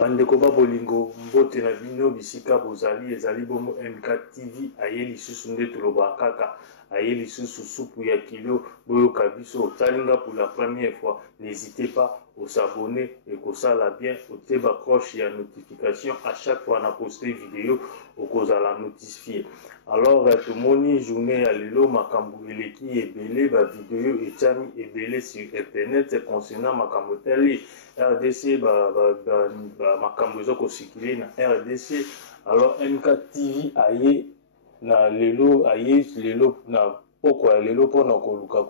Bandeko bolingo mbote na bino bisika bozali ezali bomo MK TV aye lisusu nde toloba kaka aye lisusu supu ya kilo boyoka biso otalinga pour la première fois n'hésitez pas à s'abonner et que ça la bien ote ba cloche ya notification à chaque fois na poster vidéo okozala notifié. Alors tomoni journée ya lelo makambo eleki ebele ba vidéo etami ebele sur internet concernant makambo tali RDC makambo ezoko sikile na RDC. Alors MK TV aye na lelo aye lelo na poko ya lelo pona koluka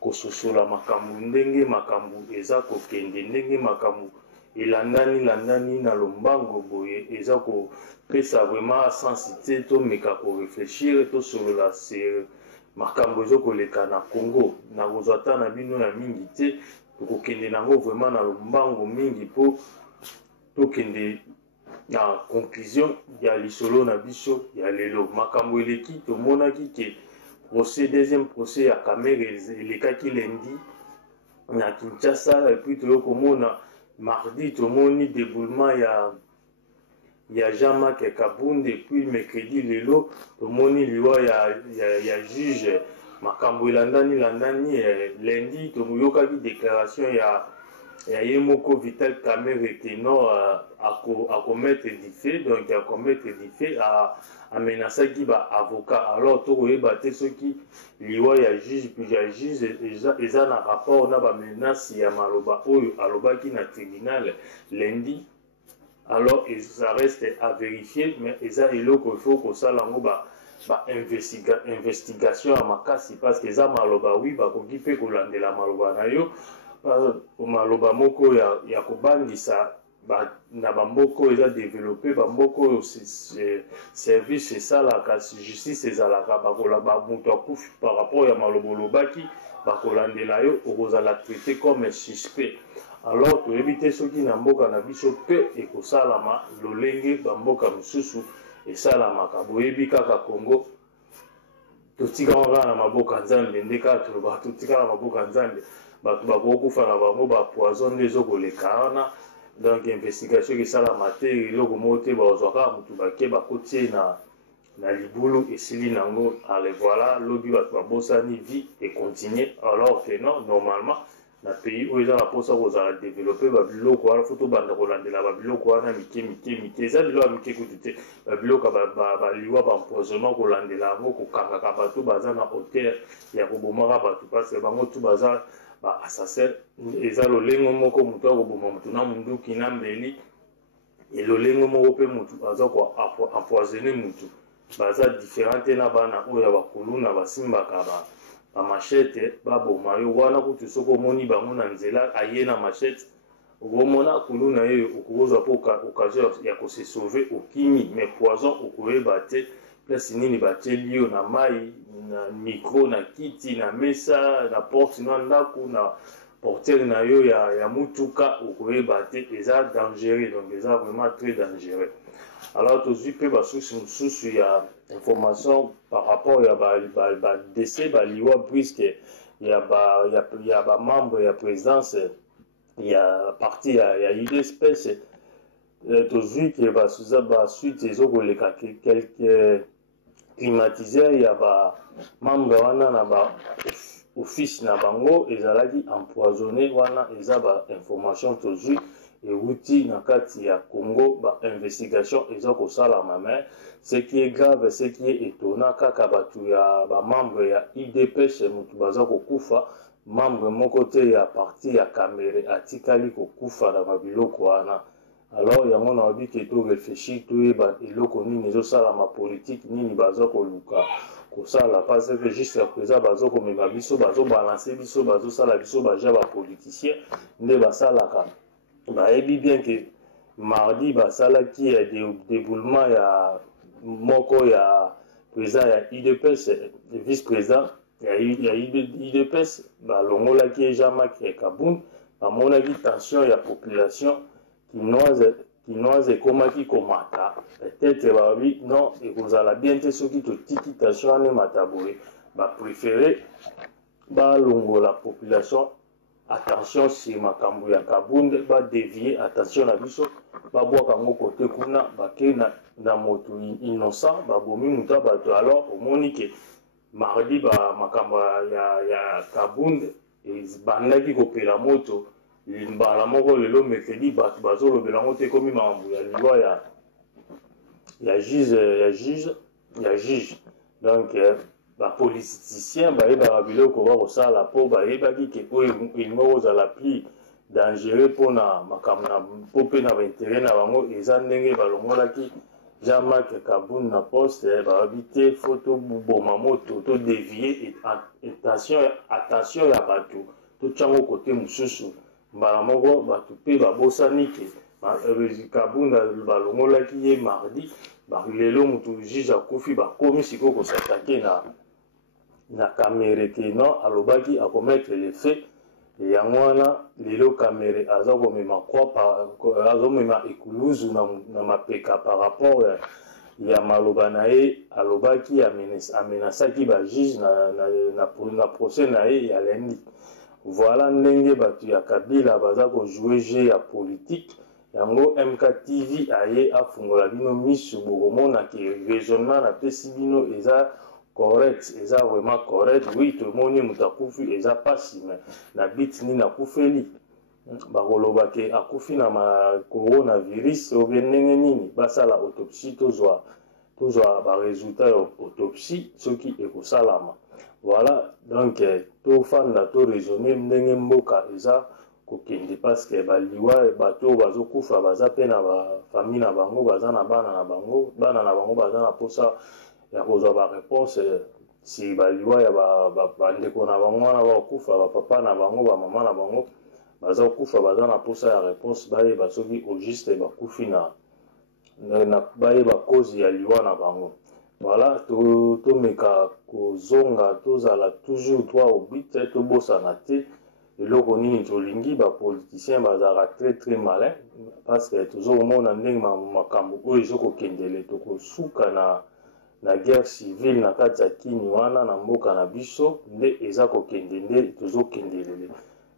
kososola makambo ndenge makambo eza kokende ndenge makambo elandani na lombango boye eza kopesa vraiment sensité to meka ko réfléchir to solola se makambo ezokoleka na Congo na kozwata na bino ya mingi te tokokende nango vraiment na lombango mingi po tokende na conclusion ya lisolo na biso ya lelo makambo eleki tomonaki ke procès deuxième procès ya Kamere elekaki lundi na Kinshasa et puis toyokomona mardi tomoni déboulement ya Jean-Marc Kabunde et puis mercredi lelo tomoni liwa ya juge makambo elandani lundi toyokaki déclaration ya Yemoko Vital Kamere que non à commettre du fait donc à commettre du fait à menacer qui va avocat alors tout est battu ceux qui liwa ya juge puis ya juge eza na rapport na ba menace ya maloba oyo aloba qui na tribunal lundi alors ça reste à vérifier mais eza eloko faut que ça lango ba investigation à makasi parce que eza maloba oui ba koki pe kolandela maloba na yo maloba moko ya kobandisa na bamboko eza développé bamboko service esalaka justice ezalaka bakolaba moto akufi par rapport ya maloba olobaki bakolandela yo okozala traité comme suspect. Alors toyebi te soki na mboka na biso mpe ekosalama lolenge bamboka mosusu esalamaka boyebi kaka Congo totikama kaka na maboka nzambe nde kaka toloba totikala na maboka nzambe bato bakokufa na bango bapoison nde ezokoleka wana donc investigation esalama te eloko moko te bazwaka motu bake bakotie na libulu esili nango ale voilà lobi bato babosani vie et continue alors que non normalement na pays oyo eza na mposa kozala développé babiloko wana fo tobanda kolandela babiloko wana mike eza biloko ya mike kutu te babiloko baliwa bampoisonnement kolandela yango kokangaka bato baza na hauteur ya kobomaka bato parce bango tu baza assassin eza lolengo moko moto akoboma motu na munduki na mbeli elolengo moko mpe motu aza empoisonné motu baza différente na bana oyo bakuluna basimbaka bamachete baboma yo wana kutu soki omoni bango na nzela aye na machete okomona kuluna ye okozwa mpo occasion ya kose sauve okimi mais poison okoyeba te place nini batieli yo na mai na micro na kiti na mesa na porte na ndako na porteur na yo ya mutuka okoyeba te eza dangereux donc eza vraiment très dangereux. Alors tozwi mpe basusi mosusu ya information par rapport ya badese baliwa puisque ya bamembre ya présidence ya parti ya UDSPS tozwi ke basuite ezokoleka quelque climatiseur ya bamembre wana na office na bango ezalaki empoisonné wana eza bainformation tozwi euti na kati ya Congo investigation eza kosalama mais ce qui est grave ce qui est étonnant kaka batu ya bamembre ya UDPS mutu baza kokufa membre moko te ya parti ya Kamere atikali kokufa na mabiloko wana. Alors yango na wabi ke to réfléchir toyeba eloko nini ezosalama politique nini baza koluka kosala parce que juste présent bazo komema biso bazo balancer biso bazo sala biso baja ba politicien nde basalaka bayebi bien que mardi basalaki ya déboulement ya moko ya président ya UDPS vice-président ya UDPS balongolaki Jean-Marc Kabund bamonaki tension ya population kinoise ekomaki komata peut-être babi non ekozala bien te soki totiki tension wana emata boye bapréféré balongola population attention si makambo ya Kabund badévier attention na biso babwaka yango kote kuna bake na moto innocent babomi muta bato alors omoni ke mardi makambo ya Kabund bandaki kopela moto mbala moko lelo mercredi bato bazolobela yango te komi makambo ya liwa ya juge donc bapoliticien bayebaka biloko bakosala mpo bayebaki ke oyo elingi kozala plus dangereux mpona makambo mpo mpe na baintere na bango eza ndenge balongolaki Jean-Marc Kabund na poste babi te fo toboma moto todévie attention ya bato totyango kote mosusu mbala moko bato mpe babosani ke Kabund balongolaki ye mardi lelo moto juge akufi bakomi sikoyo kosatake na Kamere ke non alobaki akomettre le fait yango wana lelo Kamere aza komema azomema ekuluzu na mapeka par rapport ya maloba na ye alobaki amenasaki bajuge na procès na ye ya lendi. Voilà ndenge bato ya Kabila baza kojouer jeu ya politique yango MKTV aye afungola bino misu bokomona ke raisonnement napesi bino eza correct, eza vraiment correct. Oui, tout le monde mutakufi eza pasi na biti ni nakufeli bakoloba ke akufi na coronavirus obenenge nini basala autopsie tozwa ba résultat ya autopsie soki ekosalama. Voilà, donc tofanda to raisonner ndenge mboka eza kokende parce que baliwa bato bazokufa baza pe na bafamille na bango baza na bana na bango baza na posa ya kozwa baréponse si baliwa ya bandeko na bango wana bakufa bapapa na bango bamama na bango baza kokufa baza na posa ya réponse bayeba soki au juste bakufi na bayeba cause ya liwa na bango. Voilà, tomeka kozonga tozala toujours droit au but tobosana te eloko nini tolingi bapoliticien bazalaka très malin parce que tozomona ndenge makambo oyo ezokokendele tokosuka na guerre civile na kati ya kini wana na mboka na biso nde eza kokende nde tozokendelele.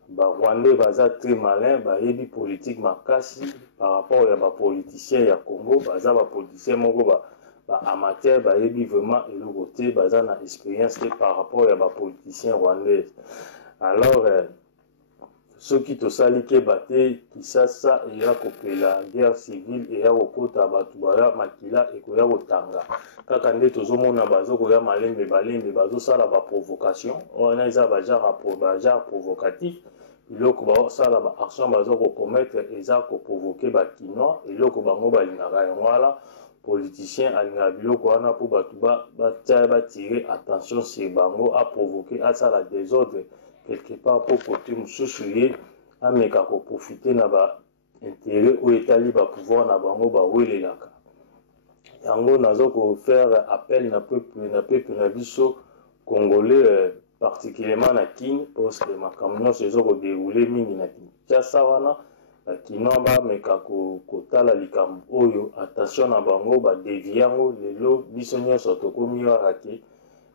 Barwandais baza très malin bayebi politique makasi par rapport ya bapoliticien ya Congo baza bapoliticien moko amateur bayebi vraiment eloko te baza na expérience te par rapport ya bapoliticien rwandais. Alors soki tosali keba te Kisasa eya kopela guerre civile eya kokota bato baya makila ekoya kotanga kaka nde tozomona bazokoya malembe bazosala baprovocation wana eza bajar provocatif biloko bazosala baaction bazokokometre eza koprovoke bakinois eloko bango balingaka yango wana politicien alingaka biloko wana mpo bato batire attention sur bango aprovoke asala désordre quelque part pour côté mosusu ye ameka koprofite na baintérêt oyo etali bapouvoir na bango bawelelaka yango nazo kofaire appel na peuple na biso congolais particulièrement na Kini parce que makambo nyonso ezokodéroule mingi na Kinshasa wana bakinois bameka kotala likambo oyo attention na bango badevie yango lelo biso nyonso tokomi kaka ke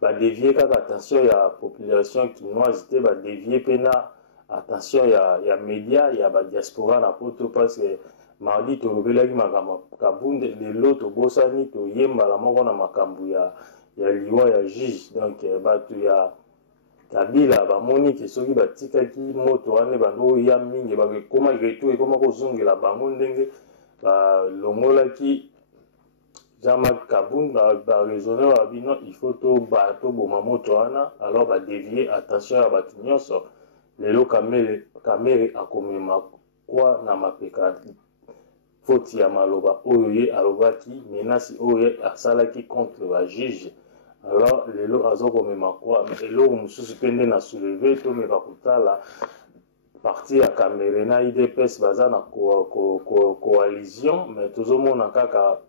badevie kaka attention ya population kinoise te badevie mpe na attention ya média ya badiaspora na poto parce que mardi tolobelaki makambo Kabund lelo tobosani toyembala moko na makambo ya liwa ya juge donc bato ya Kabila bamoni ke soki batikaki moto wana bando ya mingi bakoma reto ekoma kozongela bango ndenge balongolaki Jean-Marc Kabund raisonner babi non il faut toboma moto wana alors badévier attention ya bato nyonso lelo Kamere akomema kwa na mapeka foti ya maloba oyo ye alobaki menasi oyo asalaki contre ba juge alors lelo azokomema kwa eloko mosusu mpe nde na souleve tomeka kotala parti ya Cameroun na IDPS baza na coalition, mais tozomona kaka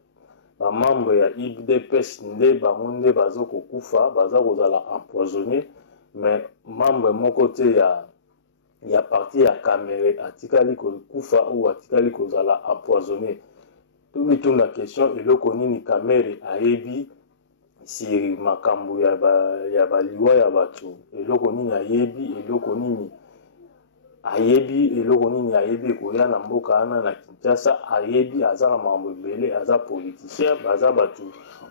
ba membre ya IDPS nde bango nde bazo kokufa, baza kozala empoisonné, mais membre moko te ya parti ya Cameroun atikali kokufa ou atikali kozala empoisonné. Tomituna question eloko nini Cameroun ayebi si makambo ya baliwa ya bato, eloko nini ayebi, eloko nini ayebi koya na mboka wana na Kinshasa, ayebi aza na makambo ebele, aza politicien, baza bato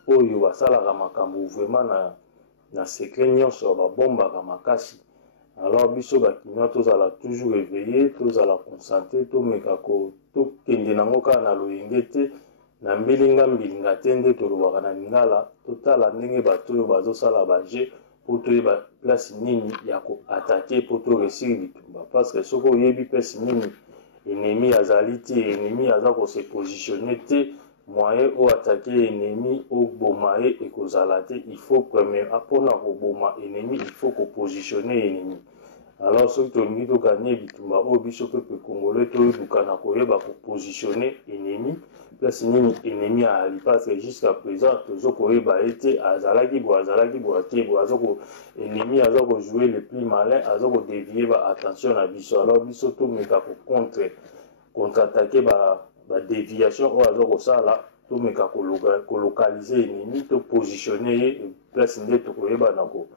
oyo basalaka makambo vraiment na secret nyonso babombaka makasi. Alors biso bakino tozala toujours éveillé, tozala concentré, tomeka tokende nango kaka na loyenge te, na mbilinga te nde tolobaka na lingala, totala ndenge bato oyo bazosala baje po toyeba place nini ya koatake po toresiri bitumba. Parce que soki oyebi place nini ennemi azali te, ennemi aza kose positionne te, moyen o atake ennemi oboma ye ekozala te. Il faut première mpona koboma ennemi, il faut kopositionne ennemi. Alors soki tolingi toganye bitumba oyo biso pepe congolais toyebuka na koyeba kopositionne ennemi place nini ennemi ali, parce que jusqu'à présent tozo koyeba ete azalaki bo te bo azoko ennemi aza ko jouer le plus malin, aza ko dévier ba attention na biso. Alors biso to meka ko contre-attaquer ba déviation oyo aza kosala, to meka ko localiser ennemi, to positionner place nde tokoyeba na ko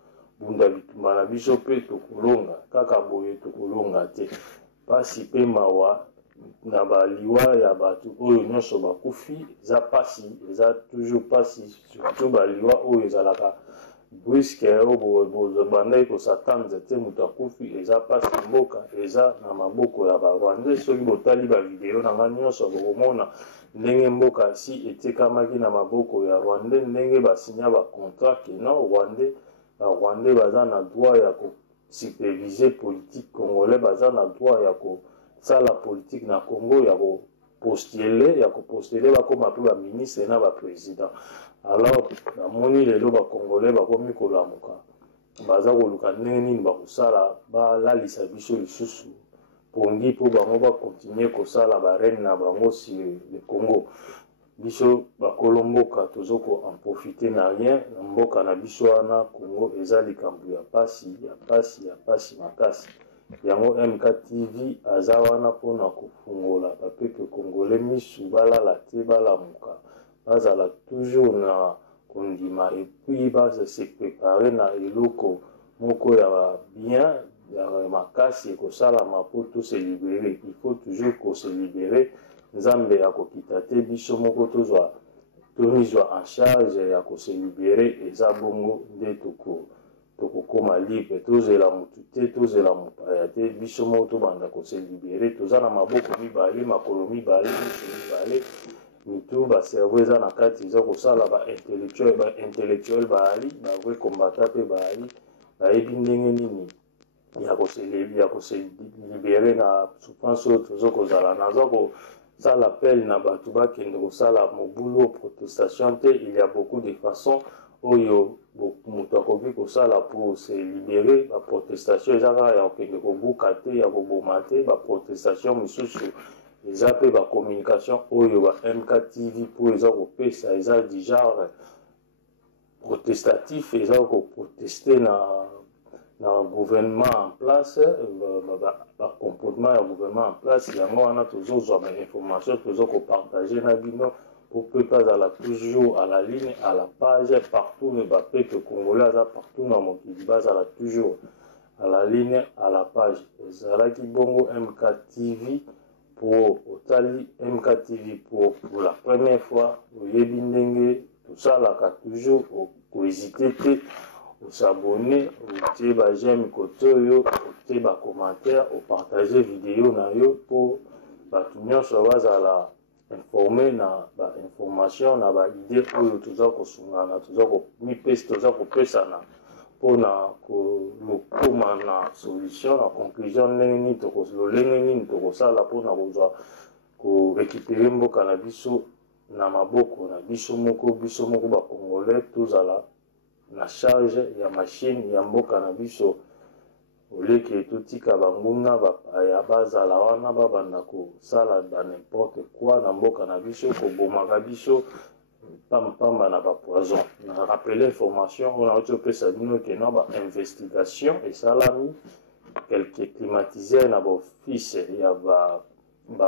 bunda bitumba na biso pe tokolonga kaka boye tokolonga te. Pasi pe mawa na baliwa ya bato oyo nyonso bakufi eza pasi, eza toujours pasi, surtout baliwa oyo ezalaka brusque oyo bandai kosatande te moto akufi, eza pasi. Mboka eza na maboko ya barwandais. Soki botali bavideo na nga nyonso bokomona ndenge mboka si etekamaki na maboko ya rwandais, ndenge basinya bacontrat ke non Rwandais baza na droit ya ko superviser politique congolais, baza na droit ya ko sala politique na Congo, ya ko postuler bakoma pe ba ministre na ba président. Alors namoni lelo ba congolais bakomi kolamuka, baza koluka ndenge nini bakosala balalisa biso lisusu pongi po bango bakontinue kosala barene na bango sur le Congo. Biso bakolo mboka tozoko en profiter na rien na mboka na biso wana Congo eza likambo ya pasi makasi. Yango MKTV aza wana mpona kofungola bapepe congolais misu balala te, balamuka, bazala toujours na kondima et puis baza se préparer na eloko moko ya bien ya makasi ekosalama po to se libérer. Il faut toujours ko se libérer. Nzambe ya kokita te, biso moko tomizwa en charge ya ko se libérer, eza bongo nde tokokoma libre, tozela mutu te, tozela mopaya te, biso moko tobanda ko se libérer. Toza na maboko mibale, makolo mibale, miso mibale, mitu baservo eza na kati eza kosala ba-intellectuel baali, bavrai combattant pe baali, bayebi ndenge nini ya ko se libérer na souffrance oyo tozo kozala. Naza ça l'appel na bato bakende kosala mobulu protestation te. Il y a beaucoup de façons oyo moto akoki kosala pour se libérer. Ba protestation eza kaka ya kokende kobuka te, ya koboma te. Ba protestation misusu eza pe ba communication oyo ba MKTV po eza kopesa, eza du genre protestatif, eza koprotester na gouvernement en place, comportement du gouvernement en place. Il y a toujours des informations, toujours partager na bino pour que pas à la toujours à la ligne, à la page, partout le peuple congolais partout dans mon pays, base à la toujours à la ligne, à la page. Zalaki bongo MKTV pour Otali MKTV pour la première fois, vous yebi ndenge tout ça là toujours au hésiter s'abonner, au ba j'aime côté yo, au ba commentaire, au partager vidéo na yo pour ba tout nyonso bazala informer na ba information na ba idée oyo tuza kosungana, tuza ko mipesi, tuza kopesana pona ko lokoma na solution na conclusion ndenge nini tokololenge nini tokosala pona kozwa ko récupérer mboka na biso na maboko na biso moko ba congolais tozala na charge ya machine ya mboka na biso oleke totika banguna bapaya bazala wana babanda kosala n'importe quoi na mboka na biso kobomaka biso pamba na bapoison. Na rappele information on a opesa bino ke na ba investigation esalami quelque climatiseur na baoffice ya ba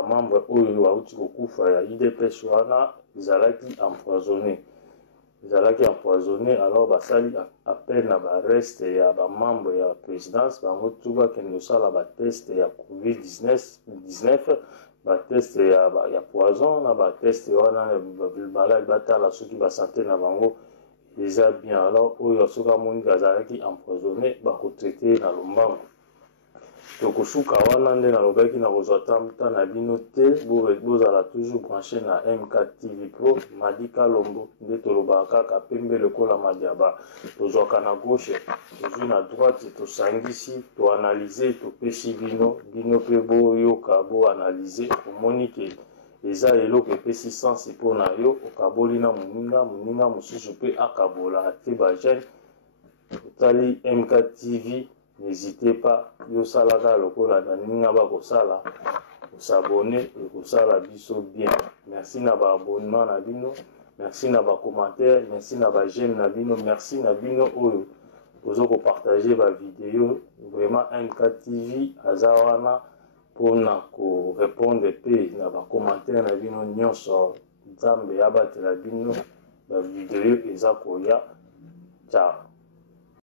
membre oyo bauti kokufa ya IDPS wana ezalaki empoisonné. Alors basali appel na bareste ya bamembre ya présidence bango tu bakende kosala bateste ya covid-19 bateste ya poison na bateste wana maladi batala soki basante na bango eza bien. Alors oyo soki amoni azalaki empoisonné bakotraite na lombango tokosuka wana nde nalobaki na kozwa tamta na bino te bozala toujours branché na MK TV Pro. Madi Kalombo nde tolobaka kaka pembe lokola madiaba tozwaka na gauche tozwi na droite tosangisi toanalyse topesi bino mpe boyoka boanalyse omoni ke eza eloko epesi sensi mpo na yo okaboli na moninga mosusu mpe akabola ate bagene otali MK TV. N'hésitez pas, yo salaka lokola na ninga bakosala, s'abonner et kosala biso bien. Merci na ba abonnement na bino, merci na ba commentaire, merci na ba j'aime na bino, merci na bino oyo ozo ko partager ba vidéo. Vraiment MK TV azawana pona ko répondre pe na ba commentaire na bino nyonso. Nzambe abatela bino ba vidéo eza koya. Ciao.